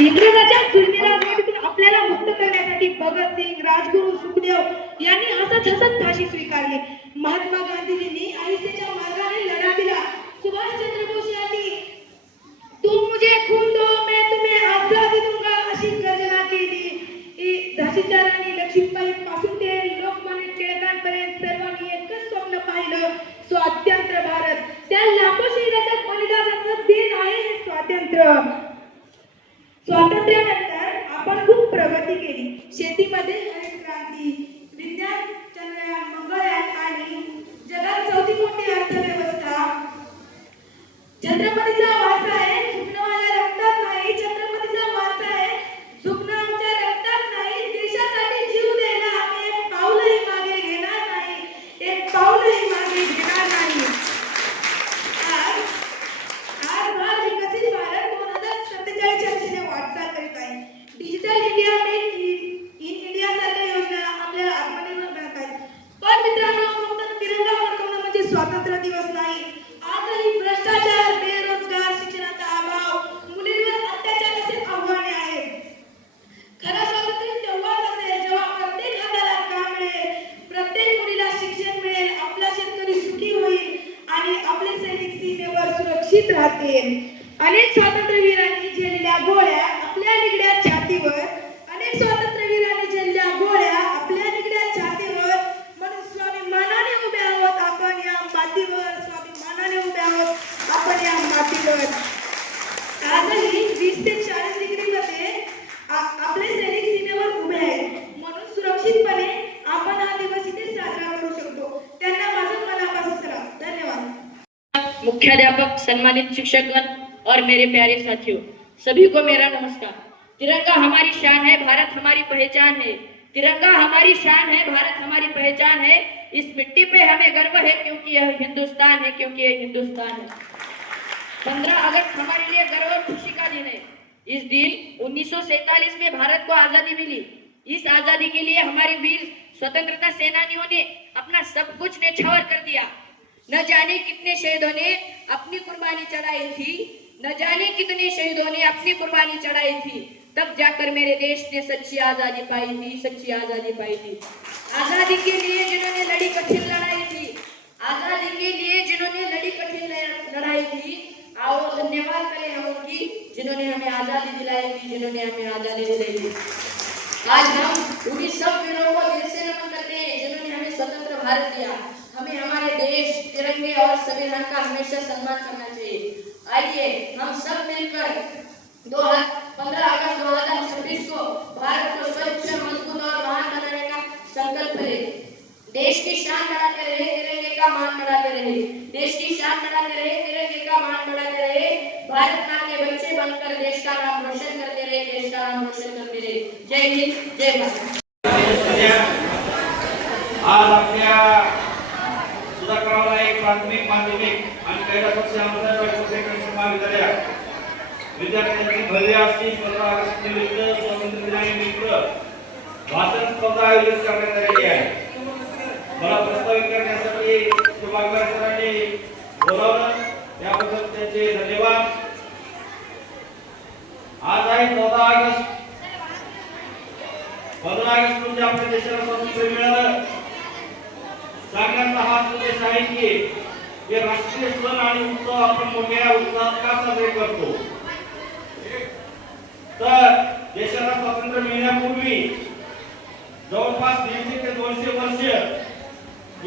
इंग्रजाच्या जुलमीला वेठीतून आपल्याला मुक्त करण्यासाठी भगतसिंग, राजगुरू, सुखदेव यांनी हसत हसत फाशी स्वीकारली. महात्मा गांधीजींनी अहिंसेच्या मार्गाने लढा दिला. सुभाषचंद्र बोस यांनी तुम मुझे खून दो मैं तुम्हें आजादी दूंगा अशी गर्जना केली. झाशीच्या राणी लक्ष्मीबाई पासून ते लोकमान्य टिळकांपर्यंत सर्वांनी एकच स्वप्न पाहिलं, स्वातंत्र्य भारत. त्या लाखो शहीदाच्या बलिदानाचं देण आहे हे स्वातंत्र्य. स्वातंत्र्यानंतर आपण खूप प्रगती केली. शेतीमध्ये हरित क्रांती, विज्ञान, चंद्रयान, मंगळयान आणि जगात चौथी मोठी अर्थव्यवस्था. छत्रपतीचा वारसा आहे, झुकणं माझ्या रक्तात नाही. छत्रपतीचा वारसा आहे, झुकणं आमच्या रक्तात नाही. देशासाठी जीव द्यायला आम्ही एक पाऊलही मागे घेणार नाही, एक पाऊलही मागे घेणार नाही. आज भारत विकसित भारत 2047च्या दिशेने वाटचाल करीत आहे. Digital India, make in India सारख्या योजना आपल्याला आत्मनिर्भर बनवत आहेत. पण मित्रांनो, फक्त तिरंगा फडकवणं म्हणजे स्वातंत्र्य दिवस नाही. आजही भ्रष्टाचार, बेरोजगार, शिक्षणाचा अभाव, मुलींवर अत्याचार असे आव्हाने आहेत. खरं स्वातंत्र्य तेव्हाच असेल जेव्हा प्रत्येक हाताला काम मिळेल, प्रत्येक मुलीला शिक्षण मिळेल, आपला शेतकरी सुखी होईल आणि आपले सैनिक सीमेवर सुरक्षित राहतील. अनेक स्वातंत्र्यवीरांनी झेलल्या गोळ्या आपल्या निगड्या छातीवर, अनेक स्वातंत्र्यवीरांनी झेलल्या गोळ्या आपल्या निगड्या छातीवर. म्हणून स्वाभिमानाने उभे आहोत आपण या मातीवर, स्वाभिमानाने उभे आहोत आपण या मातीवर. आजही 20 ते 40 डिग्रीमध्ये आपले सैनिक सीमेवर उभे आहेत. म्हणून सुरक्षितपणे आपण हा दिवस इथे साजरा करू शकतो. त्यांना माझं मनापासून सलाम. धन्यवाद. मुख्याध्यापक, सम्मानित शिक्षकगण और मेरे प्यारे साथियों, सभी को मेरा नमस्कार। तिरंगा हमारी शान है, भारत हमारी पहचान है। तिरंगा हमारी शान है, भारत हमारी पहचान है। इस मिट्टी पे हमें गर्व है क्योंकि यह हिंदुस्तान है, क्योंकि यह हिंदुस्तान है। 15 अगस्त हमारे लिए गर्व और खुशी का दिन है। इस दिन 1947 में भारत को आजादी मिली। इस आजादी के लिए हमारे वीर स्वतंत्रता सेनानियों ने अपना सब कुछ न्यौछावर कर दिया। न जाने कितने शहीदों ने अपनी कुर्बानी चढ़ाई थी, न जाने कितने शहीदों ने अपनी कुर्बानी चढ़ाई थी। तब जाकर मेरे देश ने सच्ची आजादी पाई थी, सच्ची आजादी पाई थी। आजादी के लिए जिन्होंने लड़ी कठिन लड़ाई थी, आजादी के लिए जिन्होंने लड़ी कठिन लड़ाई थी, आओ धन्यवाद करें हम उनकी जिन्होंने हमें आजादी दिलाई थी, जिन्होंने हमें आजादी दिलाई थी। आज हम उन्हीं सब वीरों को दिल से नमन करते हैं जिन्होंने हमें स्वतंत्र भारत दिया। हमें हमारे देश, तिरंगे और संविधान का हमेशा सम्मान करना चाहिए। आइए हम सब मिलकर 15 अगस्त 2026 को भारत को स्वच्छ, मजबूत और महान बनाने का संकल्प करें। देश की शान बढ़ाते रहे, तिरंगे का मान बढ़ाते रहे। देश की शान बढ़ाते रहे, तिरंगे का मान बढ़ाते रहे। भारत माँ के बच्चे बनकर देश का नाम रोशन करते रहे, देश का नाम रोशन करते रहे। जय हिंद, जय भारत। आज आपल्या सुधाकरवाला एक प्राथमिक, माध्यमिक आणि कैलास महाविद्यालयात विद्यार्थ्यांची भव्य अशी 15 ऑगस्ट निमित्त स्वातंत्र्य दिनानिमित्त भाषण स्पर्धा आयोजित करण्यात आलेली आहे। मला प्रस्तावित करण्यासाठी सुभागवार सरांनी बोलावलं, त्याबद्दल त्यांचे धन्यवाद। आज आहे 14 ऑगस्ट। 15 ऑगस्ट म्हणजे आपल्या देशाला स्वातंत्र्य मिळालं। सांगण्याचा हा उद्देश आहे की हे राष्ट्रीय सण आणि उत्सव आपण मोठ्या उत्साहात का साजरे करतो, तर देशाला स्वातंत्र्य मिळण्यापूर्वी जवळपास 150 ते 200 वर्ष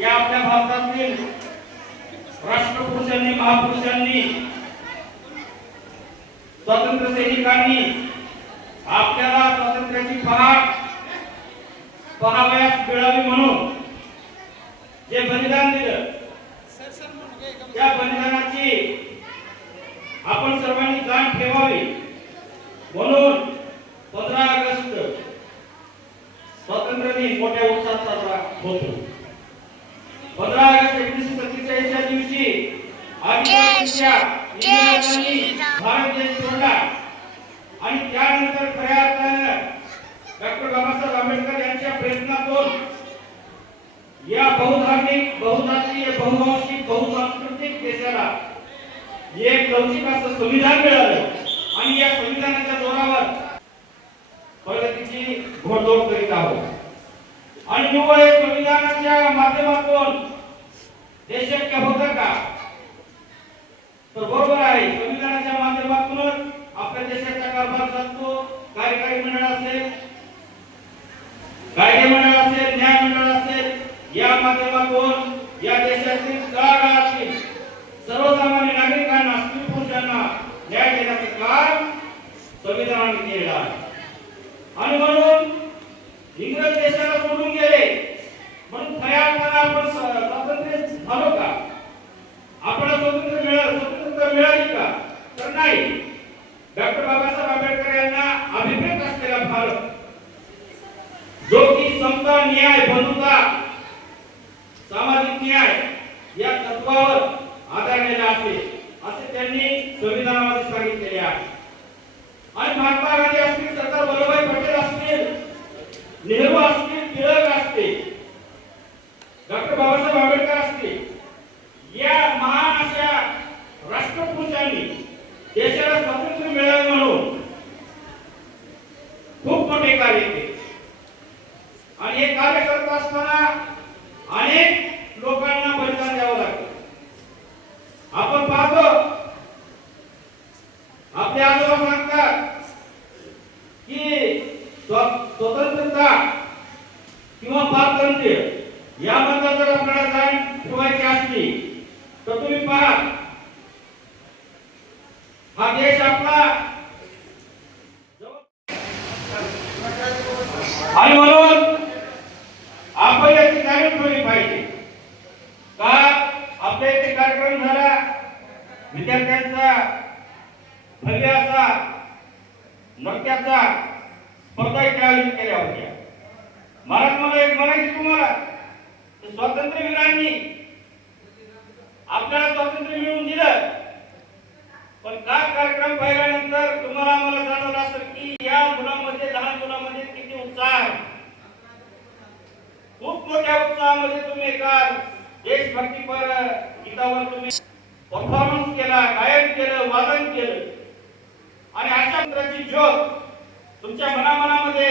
या आपल्या भारतातील राष्ट्रपुरुषांनी, महापुरुषांनी, स्वातंत्र्य सैनिकांनी आपल्याला स्वातंत्र्याची पहावयास मिळावी म्हणून जे बलिदान दिलं, त्या बलिदानाची आपण सर्वांनी जाण ठेवावी म्हणून 15 ऑगस्ट स्वातंत्र्य दिन मोठ्या उत्साहात साजरा होतो। 15 ऑगस्ट 1947 च्या दिवशी आदिवासींच्या इंग्रजांनी भारत देश सोडला आणि त्यानंतर खऱ्या अर्थानं डॉक्टर बाबासाहेब आंबेडकर यांच्या प्रयत्नातून या बहुधार्मिक, बहुजातीय, बहुभाषिक, बहुसांस्कृतिक देशाला एक लवचिक असं संविधान मिळालं आणि या संविधानाच्या जोरावर निव्वळ संविधानाच्या माध्यमातून देश शक्य होतं का? तर बरोबर आहे, संविधानाच्या माध्यमातूनच आपल्या देशाचा कारभार चालतो. कार्यकारी मंडळ असेल, कायदे मंडळ असेल, न्याय मंडळ असेल, या माध्यमातून या देशातील तळागाळातील सर्वसामान्य नागरिकांना, स्त्री पुरुषांना न्याय देण्याचं काम संविधानाने केलेलं आहे. आणि म्हणून इंग्रज देशाला सोडून गेले म्हणून खऱ्या अर्थाने आपण स्वातंत्र्य झालो का? आपल्याला स्वतंत्र मिळाली का? तर नाही. डॉक्टर बाबासाहेब आंबेडकर यांना अभिप्रेत असलेला भारत, जो की समता, न्याय, बंधुता, सामाजिक न्याय या तत्वावर आधारलेला असेल, असे त्यांनी संविधानामध्ये सांगितलेले आहे. आणि महात्मा गांधी असतील, सरदार वल्लभभाई पटेल असतील, नेहरू असतील, टिळक असतील, डॉक्टर बाबासाहेब आंबेडकर असतील, या महान अशा राष्ट्रपुरुषांनी देशाला स्वातंत्र्य मिळावे म्हणून खूप मोठे कार्य केले. आणि हे कार्य करत असताना अनेक लोकांना बलिदान द्यावं लागतं. आपण पाहतो, आपले आजोबा सांगतात की स्वतंत्रता किंवा स्वातंत्र्य याबद्दल जर आपल्याला जाण ठेवायची असली तर तुम्ही पहा, हा देश आपला. आणि म्हणून आपण याची जाणीव ठेवली पाहिजे का? आपल्या इथे कार्यक्रम झाला, विद्यार्थ्यांचा भव्य असा नृत्याचा स्पर्धा इथे आयोजित केल्या होत्या. मला एक म्हणायचं तुम्हाला, स्वातंत्र्यवीरांनी आपल्याला स्वातंत्र्य मिळवून दिलं, पण का कार्यक्रम पाहिल्यानंतर तुम्हाला आम्हाला जाणवलं असेल की या मुलांमध्ये, लहान मुलांमध्ये किती उत्साह आहे. खूप मोठ्या उत्साहामध्ये तुम्ही एका देशभक्तीपर गीतावर तुम्ही परफॉर्मन्स केला, गायन केलं, वादन केलं. आणि अशा प्रकारची ज्योत तुमच्या मनामध्ये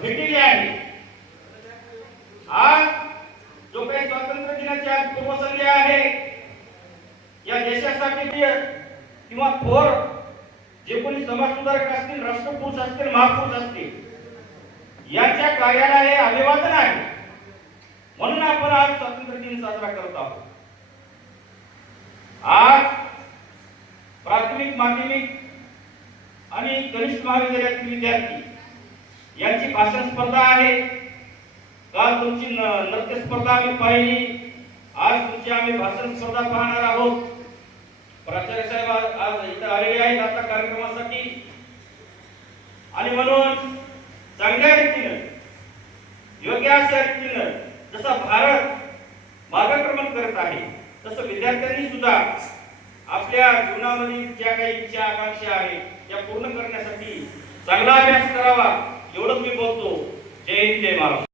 भेटलेली आहे. आज जो काही स्वातंत्र्य दिनाची आज पूर्वसंध्या आहे, या देशासाठी किंवा थोर जे कोणी समाजसुधारक असतील, राष्ट्रपुरुष असतील, महापुरुष असतील, यांच्या कार्याला हे अभिवादन आहे. म्हणून आपण आज स्वातंत्र्य दिन साजरा करत आहोत. आज प्राथमिक, माध्यमिक आणि कनिष्ठ महाविद्यालयातील विद्यार्थी यांची भाषण स्पर्धा आहे. काल तुमची नृत्य स्पर्धा आम्ही पाहिली, आज तुमची आम्ही भाषण स्पर्धा पाहणार आहोत. प्राचार्य साहेब आज इथे आलेले आहेत आता कार्यक्रमासाठी. आणि म्हणून चांगल्या रीतीनं, योग्य अशा रीतीनं जसा भारत मार्गक्रमण करत आहे, तसं विद्यार्थ्यांनी सुद्धा आपल्या जीवनामधील ज्या काही इच्छा, आकांक्षा आहेत या पूर्ण करण्यासाठी चांगला अभ्यास करावा, एवढंच मी बोलतो. जय हिंद, जय महाराष्ट्र.